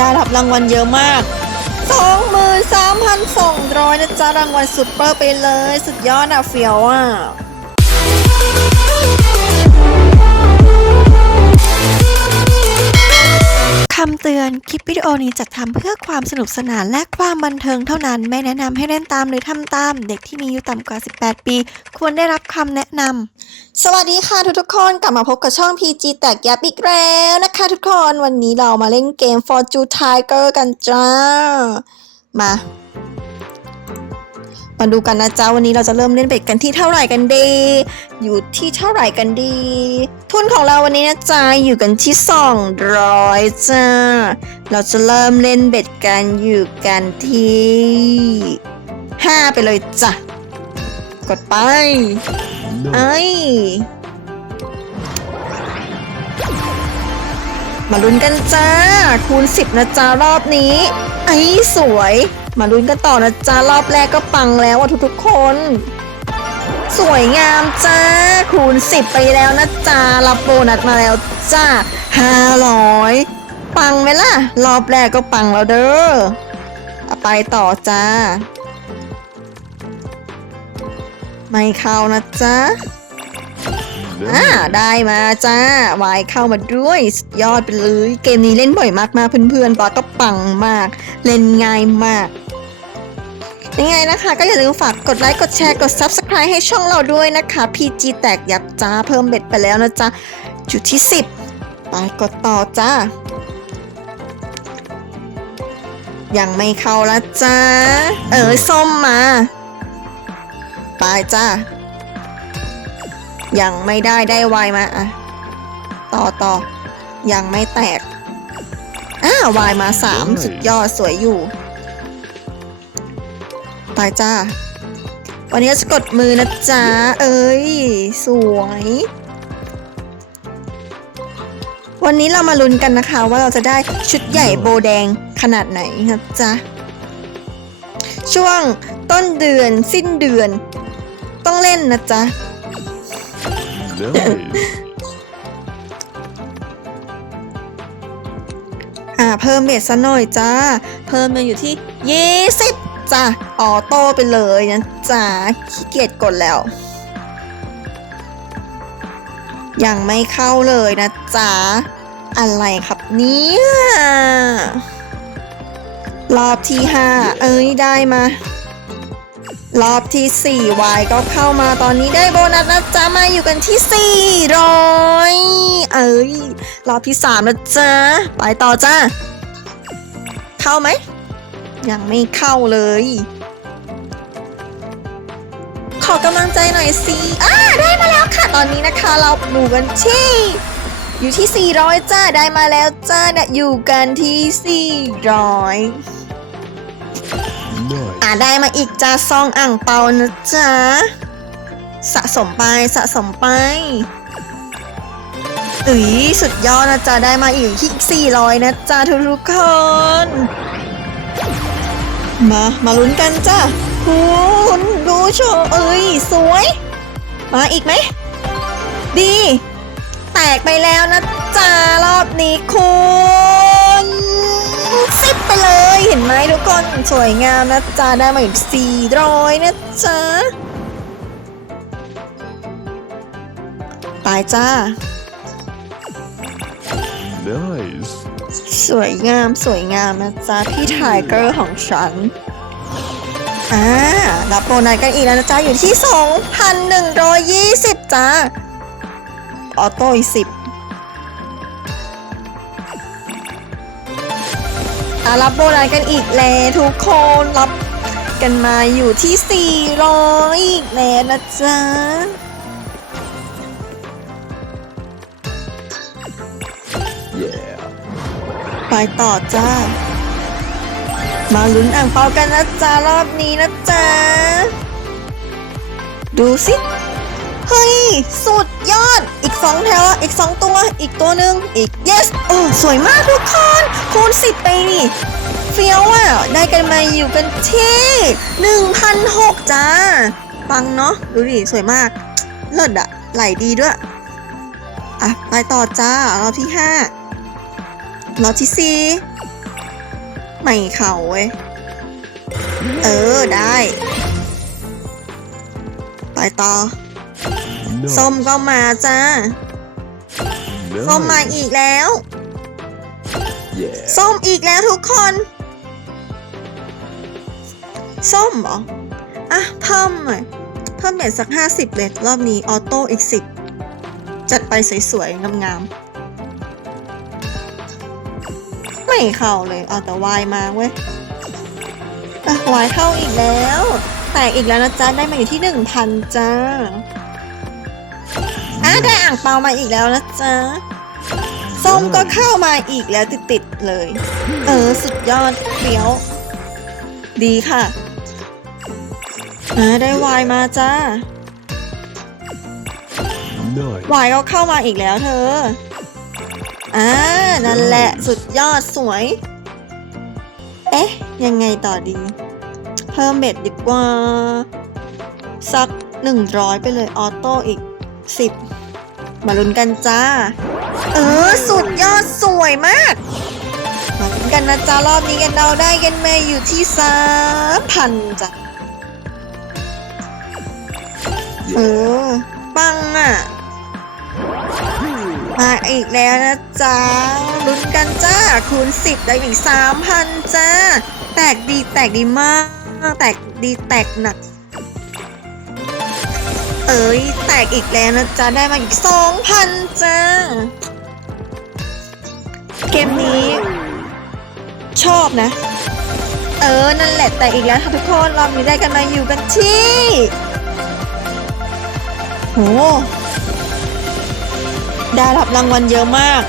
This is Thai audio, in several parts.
ได้รับรางวัลเยอะมาก 23,200นะจ๊ะรางวัลสุดเปอร์ไปเลย สุดยอดอะเฟียวอะำเตือน คลิปวิดีโอนี้จัดทำเพื่อความสนุกสนานและความบันเทิงเท่านั้น ไม่แนะนำให้เล่นตามหรือทำตาม เด็กที่มีอายุต่ำกว่า 18 ปี ควรได้รับคำแนะนำ สวัสดีค่ะทุกๆคนกลับมาพบกับช่อง PG แตกยับอีกแล้วนะคะทุกคน วันนี้เรามาเล่นเกม Fortune Tiger กันจ้า มา มาดูกันนะจ๊ะวันนี้เราจะเริ่มเล่นเบ็ดกันที่เท่าไหร่กันดี อยู่ที่เท่าไหร่กันดี ทุนของเราวันนี้นะจ๊ะอยู่กันที่200จ้าเราจะเริ่มเล่นเบ็ดกันอยู่กันที่5ไปเลยจ้ะกดไปเอ้ มาลุ้นกันจ้า คูณ 10 นะจ๊ะรอบนี้ ไอ้สวย มาลุ้นกันต่อนะจ๊ะรอบแรกก็ปังแล้วอะทุกๆคน สวยงามจ้า คูณ 10 ไปแล้วนะจ๊ะรับโบนัสมาแล้วจ้า500 ปังไหมล่ะ รอบแรกก็ปังแล้วเด้อเอาไปต่อจ้า ไม่เข้านะจ๊ะ อ่าได้มาจ้าวายเข้ามาด้วยสุดยอดไปเลยเกมนี้เล่นบ่อยมากมาเพื่อนๆบอสก็ปังมาก เล่นง่ายมากยังไงนะคะ ก็อย่าลืมฝากกดไลค์กดแชร์กด Subscribe ให้ช่องเราด้วยนะคะ PG แตกยับจ้าเพิ่มเบ็ดไปแล้วนะจ๊ะจุดที่ 10ไปกดต่อจ้า ยังไม่เข้าละจ้า เออส้มมา ไปจ้า ยังไม่ได้ได้ไวมาอะต่อต่อยังไม่แตกอ้าววายมาสามสุดยอดสวยอยู่ไปจ้า วันนี้จะกดมือนะจ๊ะ เอ้ย สวย วันนี้เรามาลุ้นกันนะคะ ว่าเราจะได้ชุดใหญ่โบแดงขนาดไหนนะจ๊ะ ช่วงต้นเดือนสิ้นเดือน ต้องเล่นนะจ๊ะ Nice. อ่าเพิ่มเบสซะหน่อยจ้า เพิ่มมาอยู่ที่20จ้าออโต้ไปเลยนะจ้าขี้เกียจกดแล้ว ยังไม่เข้าเลยนะจ๊ะอะไรครับเนี่ยรอบที่5เอ้ยได้มา รอบที่ 4 y ก็เข้ามาตอนนี้ได้โบนัสนะจ๊ะมาอยู่กันที่ 400 เอ้ย รอบที่ 3 นะจ๊ะ ไปต่อจ้า เข้าไหม ยังไม่เข้าเลย ขอกำลังใจหน่อยสิอ่าได้มาแล้วค่ะ ตอนนี้นะคะเราอยู่กันที่ อยู่ที่ 400 จ้า ได้มาแล้วจ้าอยู่กันที่ 400 Nice. อ่าได้มาอีกจ้าซองอ่างเปานะจ๊ะสะสมไปสะสมไปอุ้ยสุดยอดนะจ๊ะได้มาอีกที่400นะจ๊ะทุกทุกๆคน มามาลุ้นกันจ้าคุณดูโชว์เอ้ยสวย มาอีกไหม ดี แตกไปแล้วนะจ๊ะรอบนี้คุณ ไหมทุกคนสวยงามนะจ๊ะได้มาอีกสี่ร้อยนะจ๊ะไปจ้า Nice. สวยงามสวยงามนะจ๊ะพี่ไทเกอร์ของฉันอ่ารับโบนัสกันอีกแล้วนะจ๊ะอยู่ที่ 2,120จ้าออโต้อีก10 อะรับโบนัสกันอีกแล้วทุกคนรับกันมาอยู่ที่ 400 อีกแล้วนะจ๊ะ Yeah. ไปต่อจ้า มาลุ้นอ่างเปากันนะจ๊ะรอบนี้นะจ๊ะ ดูสิ เฮ้ย สุดยอด อีกสองแถว อีกสองตัว อีกตัวหนึ่งอีก yes โอ้สวยมากทุกคน คูณสิบไปนี่เฟี้ยวอะ ได้กันมาอยู่กันที่หนึ่งพันหกจ้าฟังเนาะ ดูดิ สวยมาก เลิศอะไหลดีด้วย อะ ไปต่อจ้ารอบที่ห้ารอบที่สี่ไม่เข่าเว้ย เออ ได้ ไปต่อ ส้มก็มาจ้า Nice. ส้มมาอีกแล้ว Yeah. ส้มอีกแล้วทุกคน ส้มเหรอ อะ เพิ่มหน่อย เพิ่มเบ็ดสักห้าสิบเลย รอบนี้ออโต้อีกสิบจัดไปสวยๆ งามๆ ไม่เข้าเลยเอาแต่วายมาเว้ยอะวายเข้าอีกแล้ว แต่อีกแล้วนะจ๊ะ ได้มาอยู่ที่หนึ่งพันจ้าอ่ะได้อ่างเปามาอีกแล้วนะจ๊ะส้มก็เข้ามาอีกแล้วติดๆเลย เออสุดยอดเฟี้ยว ดีค่ะอ่าได้วายมาจ้า Nice. วายก็เข้ามาอีกแล้วเธออ่านั่นแหละสุดยอดสวย เอ๊ะ ยังไงต่อดี เพิ่มเบ็ดดีกว่า สักหนึ่งร้อยไปเลยออโต้อีกสิบ มาลุ้นกันจ้า เออ สุดยอดสวยมาก มาลุ้นกันนะจ้ารอบนี้กันเราได้กันมาอยู่ที่สามพันจ้ะเออ ปังอะ มาอีกแล้วนะจ๊ะลุ้นกันจ้า คูณสิบได้อีกสามพันจ้า แตกดีแตกดีมาก แตกดีแตกหนัก เอ้ย แตกอีกแล้วนะจ๊ะ ได้มาอีกสองพันจ้า เกมนี้ ชอบนะ เออ นั่นแหละแต่อีกแล้วค่ะทุกคนรอบนี้ได้กันมาอยู่กันที่โหได้รับรางวัลเยอะมาก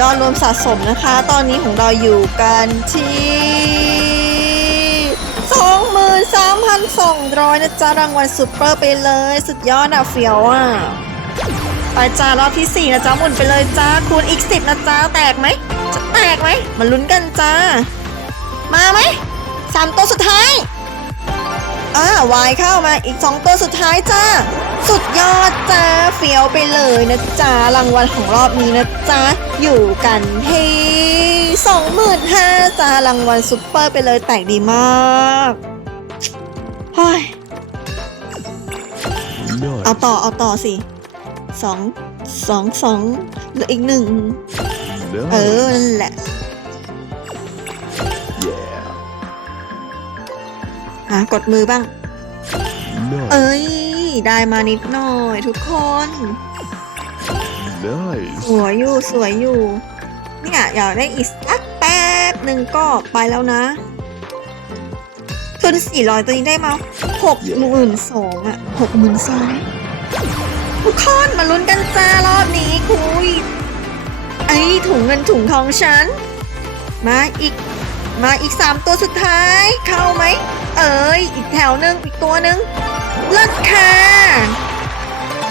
ยอดรวมสะสมนะคะ ตอนนี้ของเราอยู่กันที่ 23,200 นะจ๊ะ รางวัลซุปเปอร์ไปเลย สุดยอดอะเฟียวอะไปจ้ารอบที่ 4 นะจ๊ะ หมุนไปเลยจ้าคูณอีก 10 นะจ๊ะ แตกไหม จะแตกไหมมาลุ้นกันจ้า มาไหมสามตัวสุดท้าย อ่าวายเข้ามาอีก 2 ตัวสุดท้ายจ้า สุดยอดจ้าเฟี้ยวไปเลยนะจ๊ะรางวัลของรอบนี้นะจ๊ะอยู่กันที่สองหมื่นห้าจ้ารางวัลซุปเปอร์ไปเลยแต่งดีมากเฮ้ยเอาต่อเอาต่อสิสองสองสองเหลืออีกหนึ่งเออนั่นแหละ อะกดมือบ้าง Nice. เอ้ย ได้มานิดหน่อย ทุกคน Nice. สวยอยู่สวยอยู่ เนี่ยอยากได้อีกสักแป๊บหนึ่งก็ไปแล้วนะทุนสี่ร้อยตัวนี้ได้มาหกหมื่นสองอะหกหมื่นสองทุกคนมาลุ้นกันจ้ารอบนี้คุยไอ้ถุงเงินถุงทองฉัน มาอีก มาอีกสามตัวสุดท้าย เข้าไหม เอ้ย อีกแถวหนึ่งอีกตัวหนึ่งเลิศค่ะ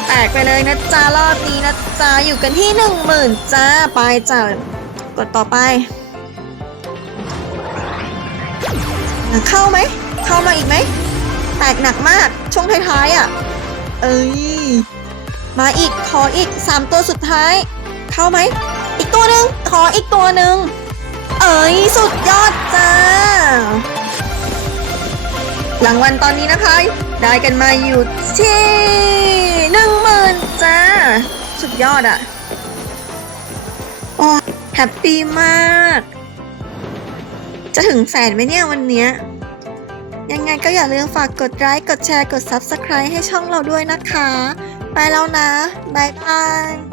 แตกไปเลยนะจ๊ะรอบนี้นะจ๊ะอยู่กันที่หนึ่งหมื่นจ้าไปจ้ะกดต่อไป เข้าไหม เข้ามาอีกไหม แตกหนักมากช่วงท้ายๆอะ เอ้ย มาอีกขออีกสามตัวสุดท้าย เข้าไหม อีกตัวหนึ่งขออีกตัวหนึ่งเอ้ย สุดยอดจ้า รางวัลตอนนี้นะคะ ได้กันมาอยู่ที่หนึ่งหมื่นจ้า สุดยอดอะ่ะ โอ้แฮปปี้มาก จะถึงแสนไหมเนี่ยวันเนี้ยยังไงก็อย่าลืมฝากกดไลค์ กดแชร์ กด Subscribe ให้ช่องเราด้วยนะคะ ไปแล้วนะ บ๊ายบาย